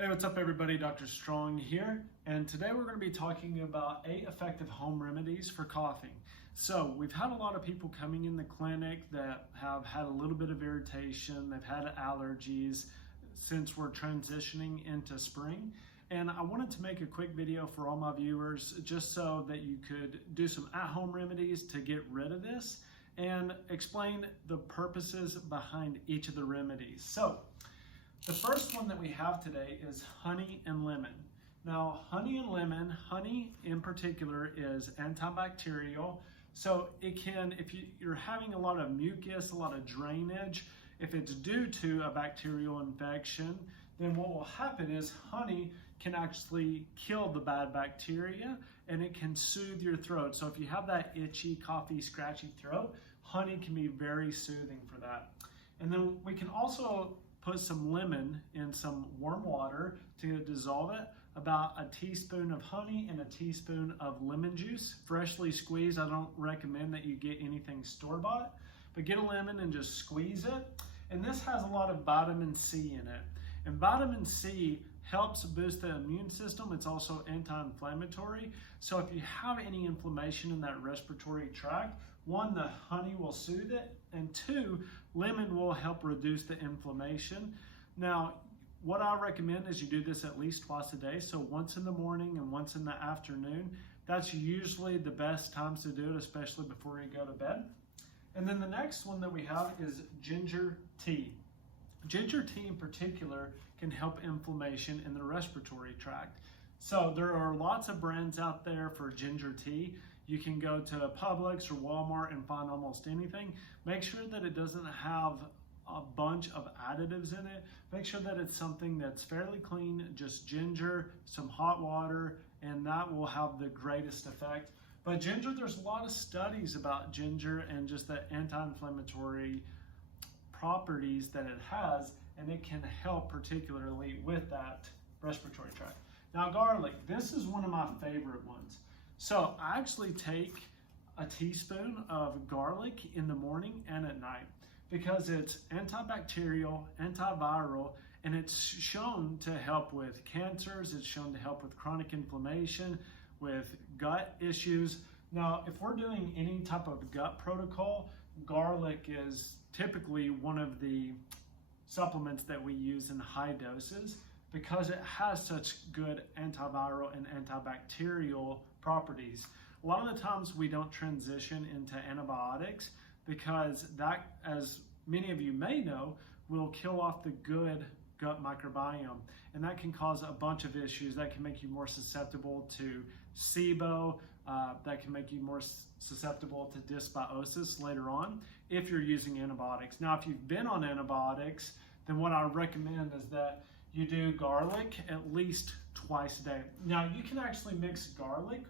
Hey, what's up everybody? Dr. Strong here, and today we're going to be talking about 8 effective home remedies for coughing. So we've had a lot of people coming in the clinic that have had a little bit of irritation, they've had allergies since we're transitioning into spring, and I wanted to make a quick video for all my viewers just so that you could do some at-home remedies to get rid of this and explain the purposes behind each of the remedies. So the first one that we have today is honey and lemon. Now, honey and lemon, honey in particular is antibacterial. So it can, if you're having a lot of mucus, a lot of drainage, if it's due to a bacterial infection, then what will happen is honey can actually kill the bad bacteria and it can soothe your throat. So if you have that itchy, coughy, scratchy throat, honey can be very soothing for that. And then we can also put some lemon in some warm water to dissolve it, about a teaspoon of honey and a teaspoon of lemon juice, freshly squeezed. I don't recommend that you get anything store-bought, but get a lemon and just squeeze it. And this has a lot of vitamin C in it. And vitamin C helps boost the immune system. It's also anti-inflammatory. So if you have any inflammation in that respiratory tract, 1, the honey will soothe it, and 2, lemon will help reduce the inflammation. Now, what I recommend is you do this at least twice a day, so once in the morning and once in the afternoon. That's usually the best times to do it, especially before you go to bed. And then the next one that we have is ginger tea. Ginger tea in particular can help inflammation in the respiratory tract. So there are lots of brands out there for ginger tea. You can go to Publix or Walmart and find almost anything. Make sure that it doesn't have a bunch of additives in it. Make sure that it's something that's fairly clean, just ginger, some hot water, and that will have the greatest effect. But ginger, there's a lot of studies about ginger and just the anti-inflammatory properties that it has, and it can help particularly with that respiratory tract. Now, garlic, this is one of my favorite ones. So I actually take a teaspoon of garlic in the morning and at night because it's antibacterial, antiviral, and it's shown to help with cancers. It's shown to help with chronic inflammation, with gut issues. Now, if we're doing any type of gut protocol, garlic is typically one of the supplements that we use in high doses because it has such good antiviral and antibacterial properties. A lot of the times we don't transition into antibiotics because that, as many of you may know, will kill off the good gut microbiome, and that can cause a bunch of issues. That can make you more susceptible to SIBO, that can make you more susceptible to dysbiosis later on if you're using antibiotics. Now, if you've been on antibiotics, then what I recommend is that you do garlic at least twice a day. Now, you can actually mix garlic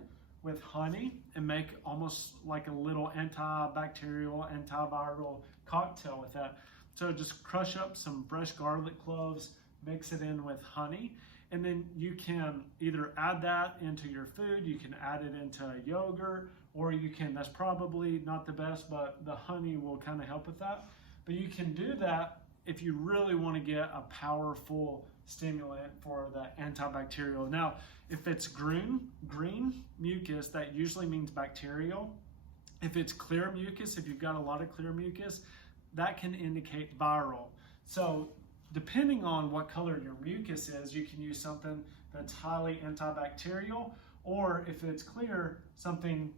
with honey and make almost like a little antibacterial, antiviral cocktail with that. So just crush up some fresh garlic cloves, mix it in with honey, and then you can either add that into your food, you can add it into yogurt, or you can, that's probably not the best, but the honey will kind of help with that. But you can do that if you really want to get a powerful stimulant for the antibacterial. Now, if it's green mucus, that usually means bacterial. If it's clear mucus, if you've got a lot of clear mucus, that can indicate viral. So depending on what color your mucus is, you can use something that's highly antibacterial, or if it's clear, something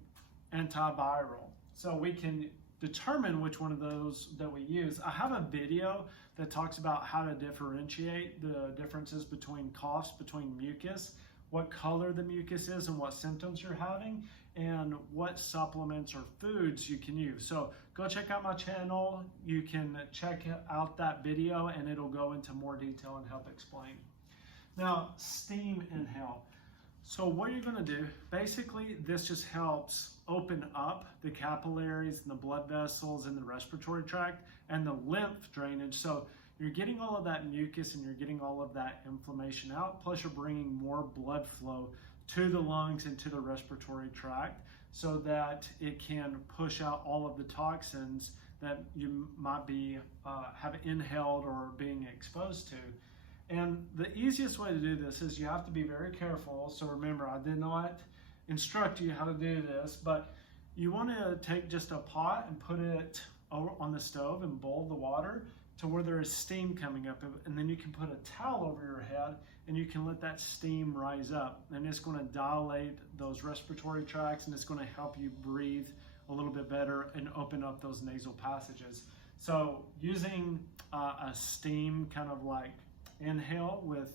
antiviral. So we can determine which one of those that we use. I have a video that talks about how to differentiate the differences between coughs, between mucus, what color the mucus is and what symptoms you're having, and what supplements or foods you can use. So go check out my channel. You can check out that video and it'll go into more detail and help explain. Now, steam inhale. So what you're gonna do, basically this just helps open up the capillaries and the blood vessels in the respiratory tract and the lymph drainage. So you're getting all of that mucus and you're getting all of that inflammation out, plus you're bringing more blood flow to the lungs and to the respiratory tract so that it can push out all of the toxins that you might be have inhaled or being exposed to. And the easiest way to do this is you have to be very careful. So remember, I did not instruct you how to do this, but you want to take just a pot and put it on the stove and boil the water to where there is steam coming up, and then you can put a towel over your head and you can let that steam rise up, and it's going to dilate those respiratory tracts, and it's going to help you breathe a little bit better and open up those nasal passages. So using a steam kind of like inhale with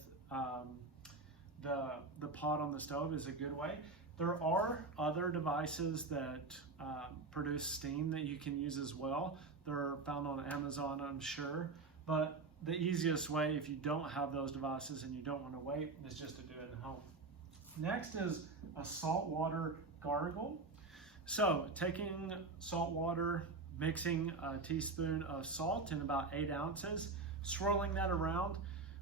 the pot on the stove is a good way. There are other devices that produce steam that you can use as well. They're found on Amazon, I'm sure. But the easiest way, if you don't have those devices and you don't want to wait, is just to do it at home. Next is a saltwater gargle. So taking salt water, mixing a teaspoon of salt in about 8 ounces, swirling that around,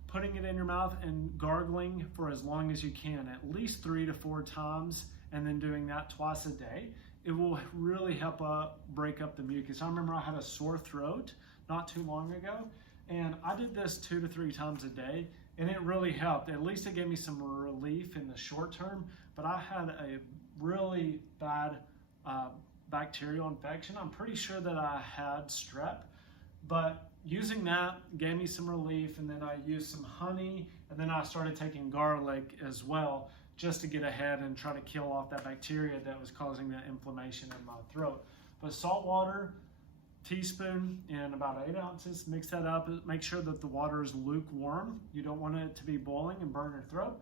putting it in your mouth and gargling for as long as you can, at least 3 to 4 times, and then doing that twice a day. It will really help break up the mucus. I remember I had a sore throat not too long ago, and I did this 2 to 3 times a day, and it really helped. At least it gave me some relief in the short term, but I had a really bad bacterial infection. I'm pretty sure that I had strep, but using that gave me some relief, and then I used some honey, and then I started taking garlic as well, just to get ahead and try to kill off that bacteria that was causing that inflammation in my throat. But salt water, teaspoon in about 8 ounces, mix that up, make sure that the water is lukewarm. You don't want it to be boiling and burn your throat,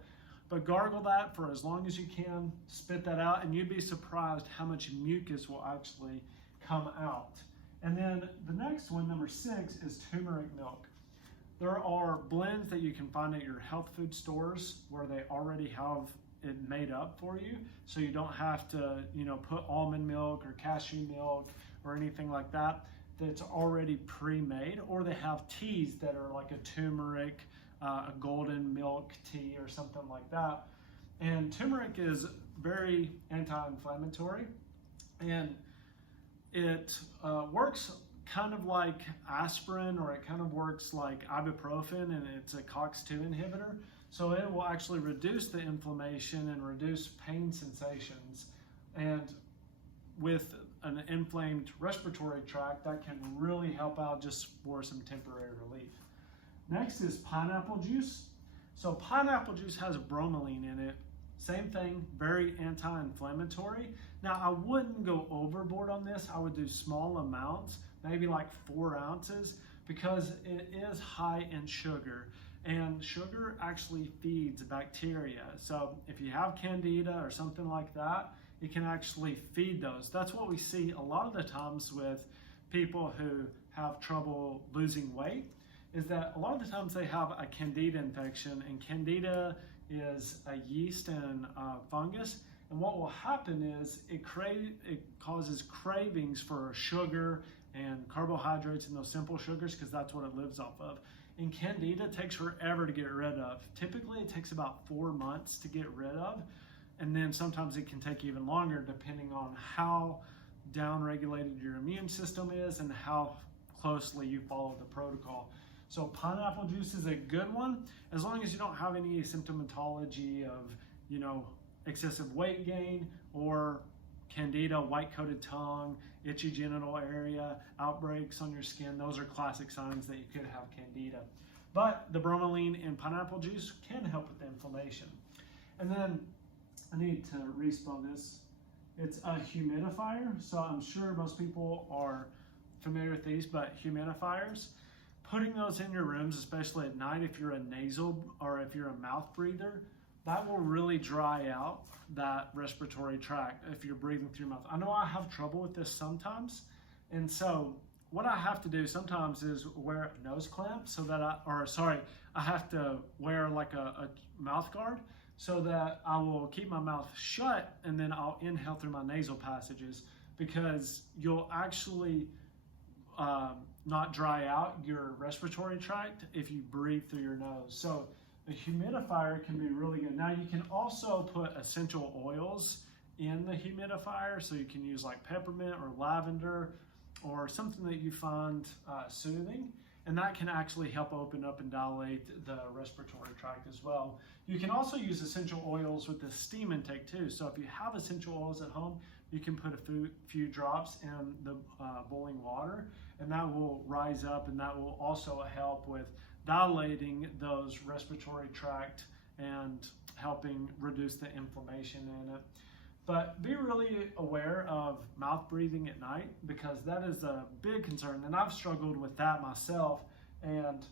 but gargle that for as long as you can, spit that out, and you'd be surprised how much mucus will actually come out. And then the next one, number 6, is turmeric milk. There are blends that you can find at your health food stores where they already have it made up for you, so you don't have to, put almond milk or cashew milk or anything like that that's already pre-made, or they have teas that are like a turmeric, a golden milk tea or something like that. And turmeric is very anti-inflammatory, and it works kind of like aspirin, or it kind of works like ibuprofen, and it's a COX-2 inhibitor. So it will actually reduce the inflammation and reduce pain sensations. And with an inflamed respiratory tract, that can really help out just for some temporary relief. Next is pineapple juice. So pineapple juice has bromelain in it. Same thing, very anti-inflammatory. Now I wouldn't go overboard on this. I would do small amounts, maybe like 4 ounces, because it is high in sugar, and sugar actually feeds bacteria. So if you have candida or something like that, it can actually feed those. That's what we see a lot of the times with people who have trouble losing weight, is that a lot of the times they have a candida infection, and candida is a yeast and fungus. And what will happen is it causes cravings for sugar and carbohydrates and those simple sugars, because that's what it lives off of. And candida takes forever to get rid of. Typically it takes about 4 months to get rid of, and then sometimes it can take even longer depending on how down-regulated your immune system is and how closely you follow the protocol. So pineapple juice is a good one, as long as you don't have any symptomatology of, excessive weight gain or candida, white-coated tongue, itchy genital area, outbreaks on your skin. Those are classic signs that you could have candida. But the bromelain in pineapple juice can help with the inflammation. And then I need to respell this. It's a humidifier. So I'm sure most people are familiar with these, but humidifiers, putting those in your rooms, especially at night, if you're a nasal or if you're a mouth breather, that will really dry out that respiratory tract if you're breathing through your mouth. I know I have trouble with this sometimes, and so what I have to do sometimes is wear a nose clamp so that I have to wear like a mouth guard so that I will keep my mouth shut, and then I'll inhale through my nasal passages, because you'll actually not dry out your respiratory tract if you breathe through your nose. So the humidifier can be really good. Now you can also put essential oils in the humidifier, so you can use like peppermint or lavender or something that you find soothing, and that can actually help open up and dilate the respiratory tract as well. You can also use essential oils with the steam intake too. So if you have essential oils at home, you can put a few drops in the boiling water, and that will rise up, and that will also help with dilating those respiratory tract and helping reduce the inflammation in it. But be really aware of mouth breathing at night, because that is a big concern, and I've struggled with that myself, and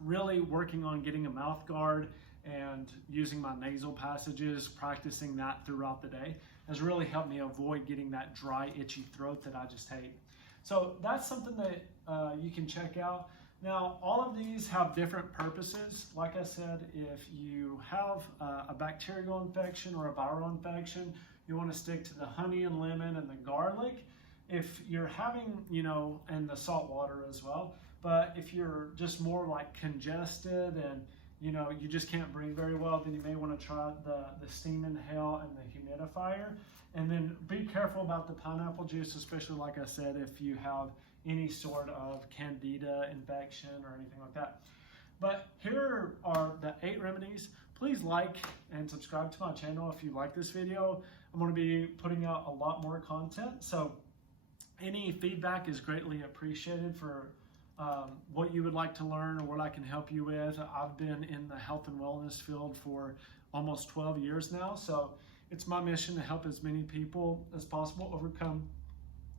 really working on getting a mouth guard and using my nasal passages, practicing that throughout the day has really helped me avoid getting that dry, itchy throat that I just hate. So that's something that you can check out. Now, all of these have different purposes. Like I said, if you have a bacterial infection or a viral infection, you want to stick to the honey and lemon and the garlic. If you're having, and the salt water as well, but if you're just more like congested and you just can't breathe very well, then you may want to try the steam inhale and the humidifier. And then be careful about the pineapple juice, especially like I said, if you have any sort of candida infection or anything like that. But here are the 8 remedies. Please like and subscribe to my channel if you like this video. I'm going to be putting out a lot more content, so any feedback is greatly appreciated for what you would like to learn or what I can help you with. I've been in the health and wellness field for almost 12 years now, so it's my mission to help as many people as possible overcome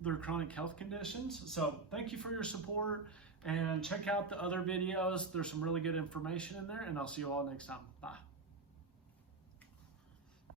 their chronic health conditions. So thank you for your support, and check out the other videos. There's some really good information in there, and I'll see you all next time. Bye.